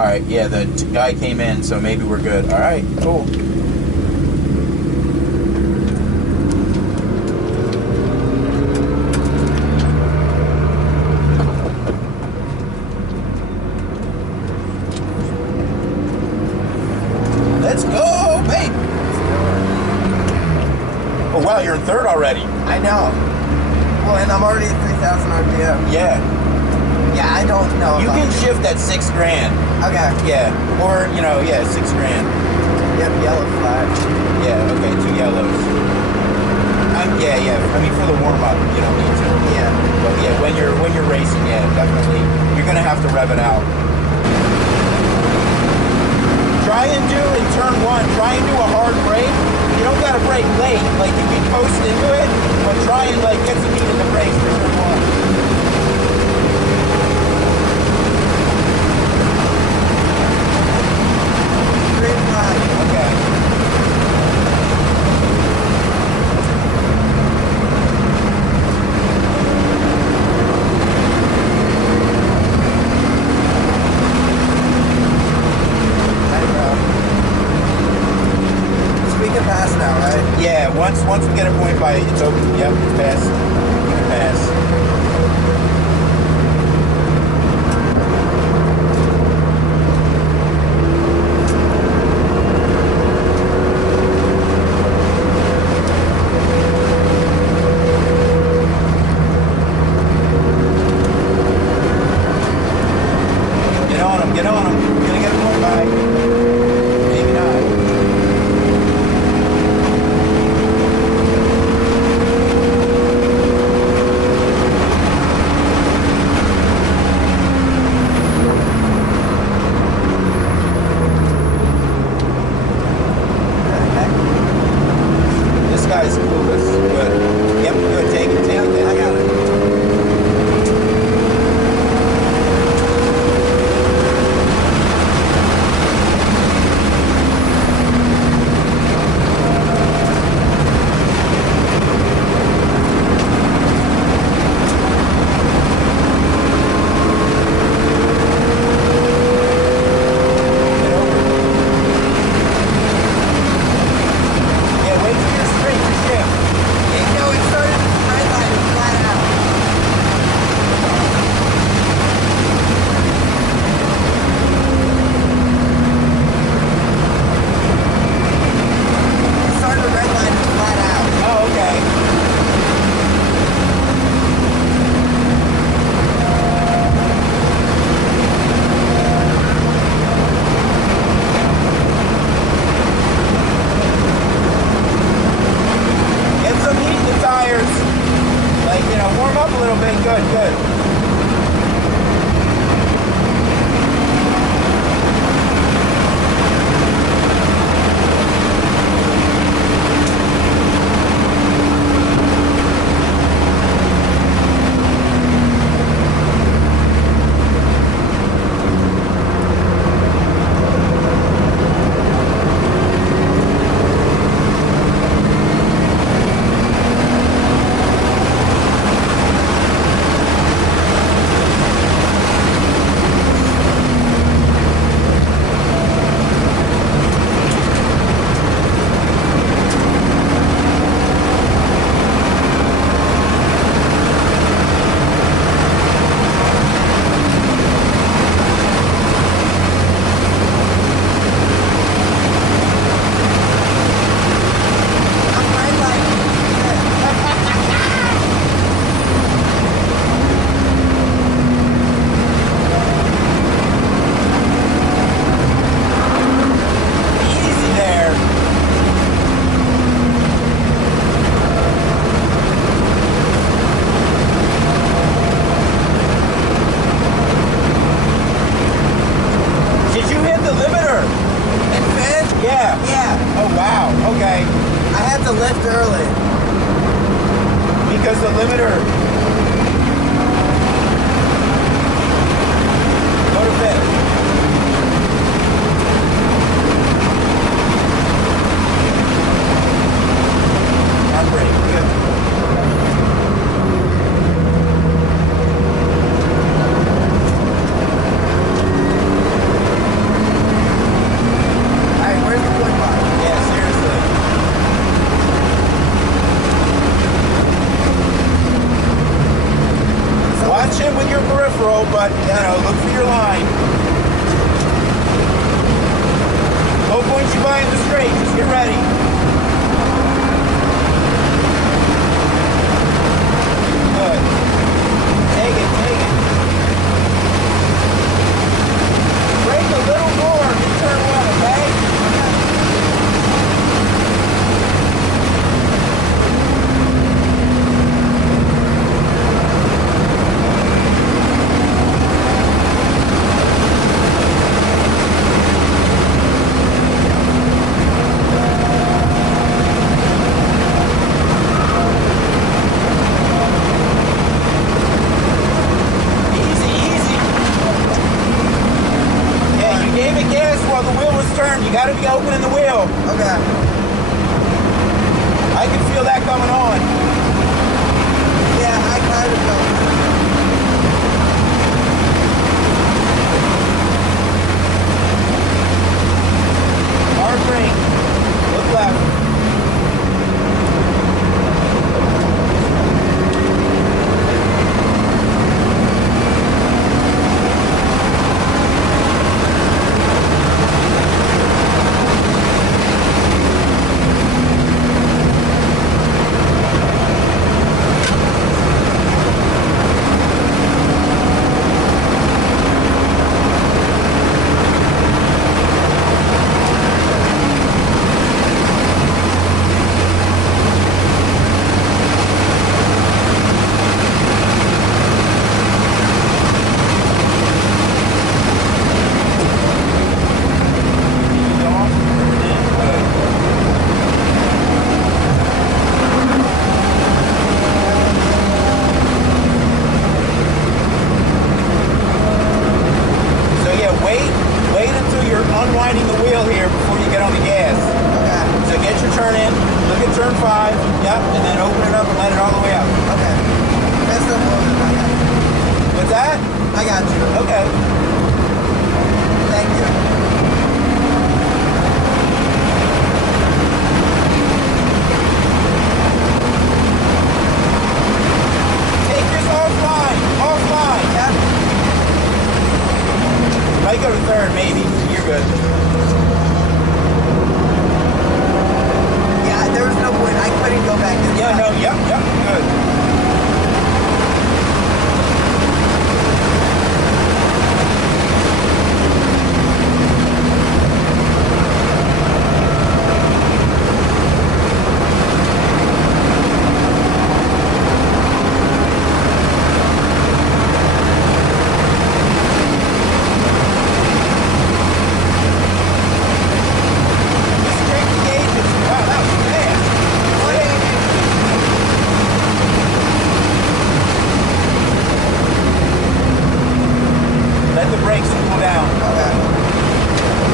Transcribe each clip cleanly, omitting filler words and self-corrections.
Alright, yeah, the guy came in, so maybe we're good. Alright, cool. Let's go, babe! Oh, wow, you're in third already. I know. Well, and I'm already at 3,000 RPM. Yeah. Yeah, I don't know. You can shift at $6 grand. Okay. Yeah. Or, you know, yeah, $6 grand. Yep, yellow flag. Yeah, okay, 2 yellows. Yeah. I mean, for the warm-up, you don't need to. Yeah. But yeah, when you're racing, yeah, definitely. You're gonna have to rev it out. Try and do in turn 1, try and do a hard brake. You don't gotta brake late, like you can coast into it, but try and like get some heat in the brakes for turn 1. Okay. So we can pass now, right? Yeah, once we get a point by it's open. Yep, it's pass. You can pass. Get on him. You're gonna get a point by. Maybe not. This guy's clueless. Good. Yep, good. Take it. I got it. Yeah, wait till you're straight to shift. Yeah, no, it started at the red line and flat out. It started at the red line and flat out. Oh, okay. Get some heat in the tires. Like, you know, warm up a little bit. Good. I'm red line. Easy there. Did you hit the limiter? In fifth? Yeah. Yeah. Oh, wow. Okay. I had to lift early. Because the limiter. Go to fifth. Arm brake. Good. while the wheel was turned. You got to be opening the wheel. Okay. I can feel that coming on. Yeah, I kind of know. Hard brake. Look left. Unwinding the wheel here before you get on the gas. Okay. So get your turn in, look at turn 5, yep, and then open it up and let it all the way out. Okay. That's no problem. I got you. What's that? I got you. Okay. Thank you. Take this offline. Offline. Yeah. Might go to third, maybe. You're good. Yeah, there was no point. I couldn't go back in. Yeah, no, yep, good. Let the brakes cool down. Okay.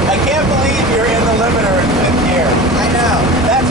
I can't believe you're in the limiter in 5th gear. I know. That's